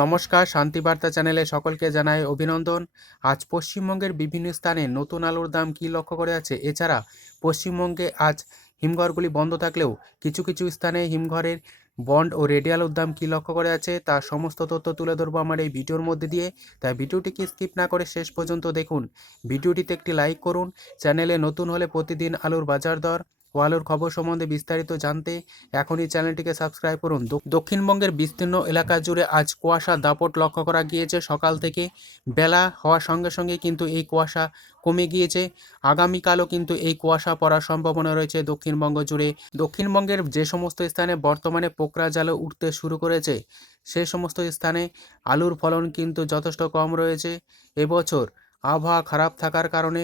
নমস্কার শান্তিবার্তা চ্যানেলে সকলকে জানাই অভিনন্দন। আজ পশ্চিমবঙ্গের বিভিন্ন স্থানে নতুন আলুর দাম কী লক্ষ্য করে আছে? এছাড়া পশ্চিমবঙ্গে আজ হিমঘরগুলি বন্ধ থাকলেও কিছু কিছু স্থানে হিমঘরের বন্ড ও রেডি আলুর দাম কী লক্ষ্য করে আছে তার সমস্ত তথ্য তুলে ধরবো আমার এই ভিডিওর মধ্যে দিয়ে। তাই ভিডিওটিকে স্কিপ না করে শেষ পর্যন্ত দেখুন। ভিডিওটিতে একটি লাইক করুন। চ্যানেলে নতুন হলে প্রতিদিন আলুর বাজার দর ও আলুর খবর সম্বন্ধে বিস্তারিত জানতে এখনই চ্যানেলটিকে সাবস্ক্রাইব করুন। দক্ষিণবঙ্গের বিস্তীর্ণ এলাকা জুড়ে আজ কুয়াশা দাপট লক্ষ্য করা গিয়েছে। সকাল থেকে বেলা হওয়ার সঙ্গে সঙ্গে কিন্তু এই কুয়াশা কমে গিয়েছে। আগামীকালও কিন্তু এই কুয়াশা পড়ার সম্ভাবনা রয়েছে দক্ষিণবঙ্গ জুড়ে। দক্ষিণবঙ্গের যে সমস্ত স্থানে বর্তমানে পোকরা জালে উঠতে শুরু করেছে, সে সমস্ত স্থানে আলুর ফলন কিন্তু যথেষ্ট কম রয়েছে। এবছর আবহাওয়া খারাপ থাকার কারণে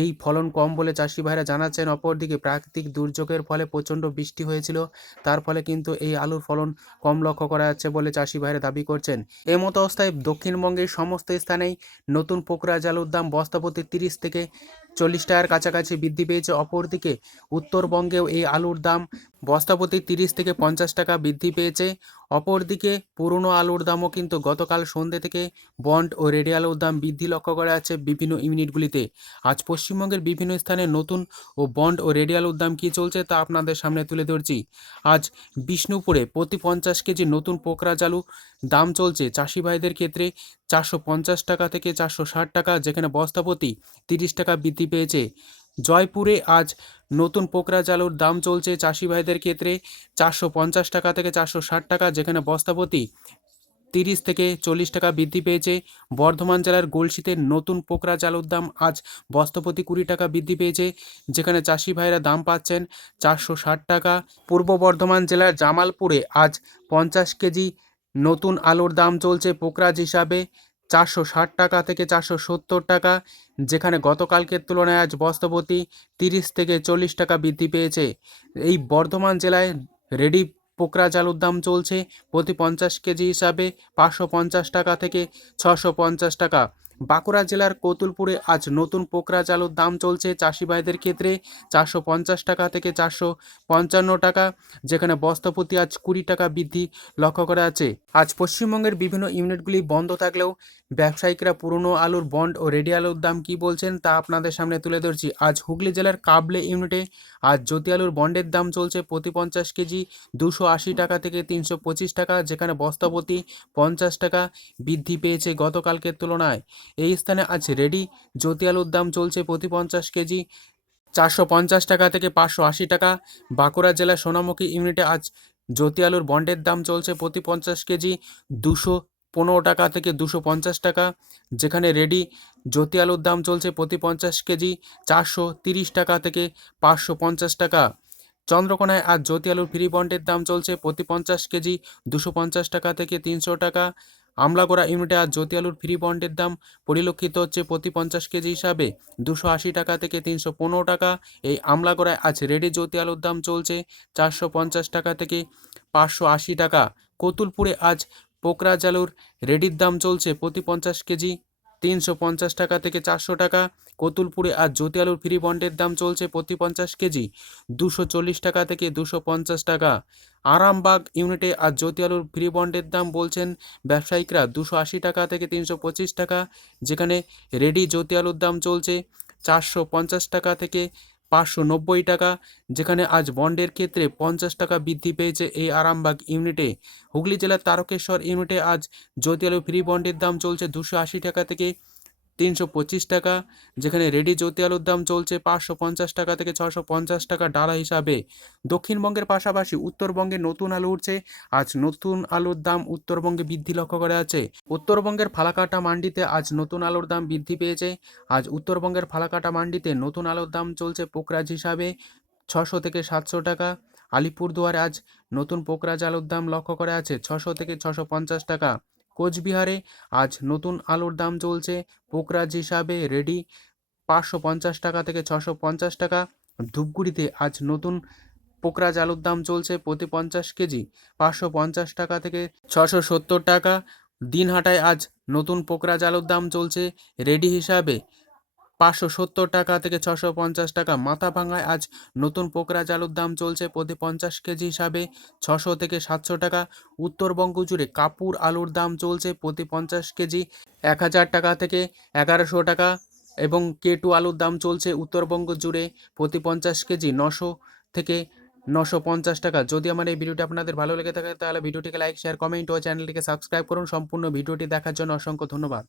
এই ফলন কম বলে চাষি ভাইরা জানাচ্ছেন, অপরদিকে প্রাকৃতিক দুর্যোগের ফলে প্রচণ্ড বৃষ্টি হয়েছিল। তার ফলে কিন্তু এই আলুর ফলন কম লক্ষ্য করা যাচ্ছে বলে চাষি ভাইরা দাবি করছেন। এ মতো অবস্থায় দক্ষিণবঙ্গের সমস্ত স্থানেই নতুন পোকরাজ আলুর দাম বস্তাপতি তিরিশ থেকে চল্লিশ টাকার কাছাকাছি বৃদ্ধি পেয়েছে। অপরদিকে উত্তরবঙ্গেও এই আলুর দাম বস্তাপতি তিরিশ থেকে পঞ্চাশ টাকা বৃদ্ধি পেয়েছে। অপরদিকে পুরনো আলুর দামও কিন্তু গতকাল সন্ধ্যে থেকে বন্ড ও রেডি আলুর দাম বৃদ্ধি লক্ষ্য করা যাচ্ছে বিভিন্ন ইউনিটগুলিতে। আজ পশ্চিমবঙ্গের বিভিন্ন স্থানে নতুন ও বন্ড ও রেডি আলুর দাম কী চলছে তা আপনাদের সামনে তুলে ধরছি। আজ বিষ্ণুপুরে প্রতি পঞ্চাশ কেজি নতুন পোকরা আলু দাম চলছে চাষি ভাইদের ক্ষেত্রে চারশো পঞ্চাশ টাকা থেকে চারশো ষাট টাকা, যেখানে বস্তাপতি তিরিশ টাকা বৃদ্ধি পেয়েছে। জয়পুরে আজ নতুন পোকরা চালুর দাম চলছে চাষি ভাইদের ক্ষেত্রে চারশো পঞ্চাশ টাকা থেকে চারশো ষাট টাকা, যেখানে বস্তাপতি তিরিশ থেকে চল্লিশ টাকা বৃদ্ধি পেয়েছে। বর্ধমান জেলার গলসিতে নতুন পোকরা চালুর দাম আজ বস্তাপতি কুড়ি টাকা বৃদ্ধি পেয়েছে, যেখানে চাষি ভাইরা দাম পাচ্ছেন চারশো ষাট টাকা। পূর্ব বর্ধমান জেলার জামালপুরে আজ পঞ্চাশ কেজি নতুন আলুর দাম চলছে পোকরাজ হিসাবে। চারশো ষাট টাকা থেকে চারশো সত্তর টাকা, যেখানে গতকালকের তুলনায় আজ বস্তাপতি তিরিশ থেকে চল্লিশ টাকা বৃদ্ধি পেয়েছে। এই বর্ধমান জেলায় রেডি পোকরা চালুর দাম চলছে প্রতি পঞ্চাশ কেজি হিসাবে পাঁচশো পঞ্চাশ টাকা থেকে ছশো পঞ্চাশ টাকা। বাঁকুড়া জেলার কতুলপুরে আজ নতুন পোকরা চালুর দাম চলছে চাষি ভাইদের ক্ষেত্রে চারশো পঞ্চাশ টাকা থেকে চারশো পঞ্চান্ন টাকা, যেখানে বস্তাপতি আজ কুড়ি টাকা বৃদ্ধি লক্ষ্য করা আছে আজ পশ্চিমবঙ্গের বিভিন্ন ইউনিটগুলি বন্ধ থাকলেও ব্যবসায়িকরা পুরনো আলুর বন্ড ও রেডি আলুর দাম কি বলছেন তা আপনাদের সামনে তুলে ধরছি। আজ হুগলি জেলার কাবলে ইউনিটে আজ জ্যোতি আলুর বন্ডের দাম চলছে প্রতি পঞ্চাশ কেজি দুশো আশি টাকা থেকে তিনশো পঁচিশ টাকা, যেখানে বস্তাপতি পঞ্চাশ টাকা বৃদ্ধি পেয়েছে গতকালকের তুলনায়। এই স্থানে আজ রেডি জ্যোতি আলুর দাম চলছে প্রতি পঞ্চাশ কেজি চারশো পঞ্চাশ টাকা থেকে পাঁচশো আশি টাকা। বাঁকুড়া জেলার সোনামুখী ইউনিটে আজ জ্যোতি আলুর বন্ডের দাম চলছে প্রতি পঞ্চাশ কেজি দুশো পনেরো টাকা থেকে দুশো পঞ্চাশ টাকা, যেখানে রেডি জ্যোতি আলুর দাম চলছে প্রতি পঞ্চাশ কেজি চারশো তিরিশ টাকা থেকে পাঁচশো পঞ্চাশ টাকা। চন্দ্রকোনায় আজ জ্যোতি আলুর ফ্রি বন্ডের দাম চলছে প্রতি পঞ্চাশ কেজি দুশো পঞ্চাশ টাকা থেকে তিনশো টাকা। আমলাগোড়া ইউনিটে আজ জ্যোতি আলুর ফ্রি বন্ডের দাম পরিলক্ষিত হচ্ছে প্রতি পঞ্চাশ কেজি হিসাবে দুশো আশি টাকা থেকে তিনশো পনেরো টাকা। এই আমলাগোড়ায় আজ রেডি জ্যোতি আলুর দাম চলছে চারশো পঞ্চাশ টাকা থেকে পাঁচশো আশি টাকা। কতুলপুরে আজ পোকরা আলুর রেডির দাম চলছে প্রতি পঞ্চাশ কেজি তিনশো পঞ্চাশ টাকা থেকে চারশো টাকা। কতুলপুরে আর জ্যোতি আলুর ফ্রি বন্ডের দাম চলছে প্রতি পঞ্চাশ কেজি দুশো চল্লিশ টাকা থেকে দুশো পঞ্চাশ টাকা। আরামবাগ ইউনিটে আর জ্যোতি আলুর ফ্রি বন্ডের দাম বলছেন ব্যবসায়িকরা দুশো আশি টাকা থেকে তিনশো পঁচিশ টাকা, যেখানে রেডি জ্যোতি আলুর দাম চলছে চারশো পঞ্চাশ টাকা থেকে পাঁচশো নব্বই টাকা, যেখানে আজ বন্ডের ক্ষেত্রে পঞ্চাশ টাকা বৃদ্ধি পেয়েছে এই আরামবাগ ইউনিটে। হুগলি জেলার তারকেশ্বর ইউনিটে আজ জ্যোতি আলু ফ্রি বন্ডের দাম চলছে দুশো আশি টাকা থেকে তিনশো পঁচিশ টাকা, যেখানে রেডি জ্যোতি আলুর দাম চলছে পাঁচশো পঞ্চাশ টাকা থেকে ছশো পঞ্চাশ টাকা ডালা হিসাবে। দক্ষিণবঙ্গের পাশাপাশি উত্তরবঙ্গে নতুন আলু উঠছে, আজ নতুন আলুর দাম উত্তরবঙ্গে বৃদ্ধি লক্ষ্য করা আছে উত্তরবঙ্গের ফালাকাটা মান্ডিতে আজ নতুন আলুর দাম বৃদ্ধি পেয়েছে, আজ উত্তরবঙ্গের ফালাকাটা মান্ডিতে নতুন আলুর দাম চলছে পোকরাজ হিসাবে ছশো থেকে সাতশো টাকা। আলিপুরদুয়ারে আজ নতুন পোকরাজ আলুর দাম লক্ষ্য করা আছে ছশো থেকে ছশো পঞ্চাশ টাকা। কোচবিহারে আজ নতুন আলুর দাম চলছে। পোকরাজ হিসাবে রেডি পাঁচশো পঞ্চাশ টাকা থেকে ছশো পঞ্চাশ টাকা। ধূপগুড়িতে আজ নতুন পোকরাজ আলুর দাম চলছে প্রতি পঞ্চাশ কেজি পাঁচশো পঞ্চাশ টাকা থেকে ছশো সত্তর টাকা। দিনহাটায় আজ নতুন পোকরাজ আলুর দাম চলছে রেডি হিসাবে পাঁচশো সত্তর টাকা থেকে ছশো পঞ্চাশ টাকা। মাথা ভাঙায় আজ নতুন পোকরাজ আলুর দাম চলছে প্রতি পঞ্চাশ কেজি হিসাবে ছশো থেকে সাতশো টাকা। উত্তরবঙ্গ জুড়ে কাপুর আলুর দাম চলছে প্রতি পঞ্চাশ কেজি এক হাজার টাকা থেকে এগারোশো টাকা এবং কেটু আলুর দাম চলছে উত্তরবঙ্গ জুড়ে প্রতি পঞ্চাশ কেজি নশো থেকে নশো পঞ্চাশ টাকা। যদি আমার এই ভিডিওটি আপনাদের ভালো লেগে থাকে তাহলে ভিডিওটিকে লাইক, শেয়ার, কমেন্ট ও চ্যানেলটিকে সাবস্ক্রাইব করুন। সম্পূর্ণ ভিডিওটি দেখার জন্য অসংখ্য ধন্যবাদ।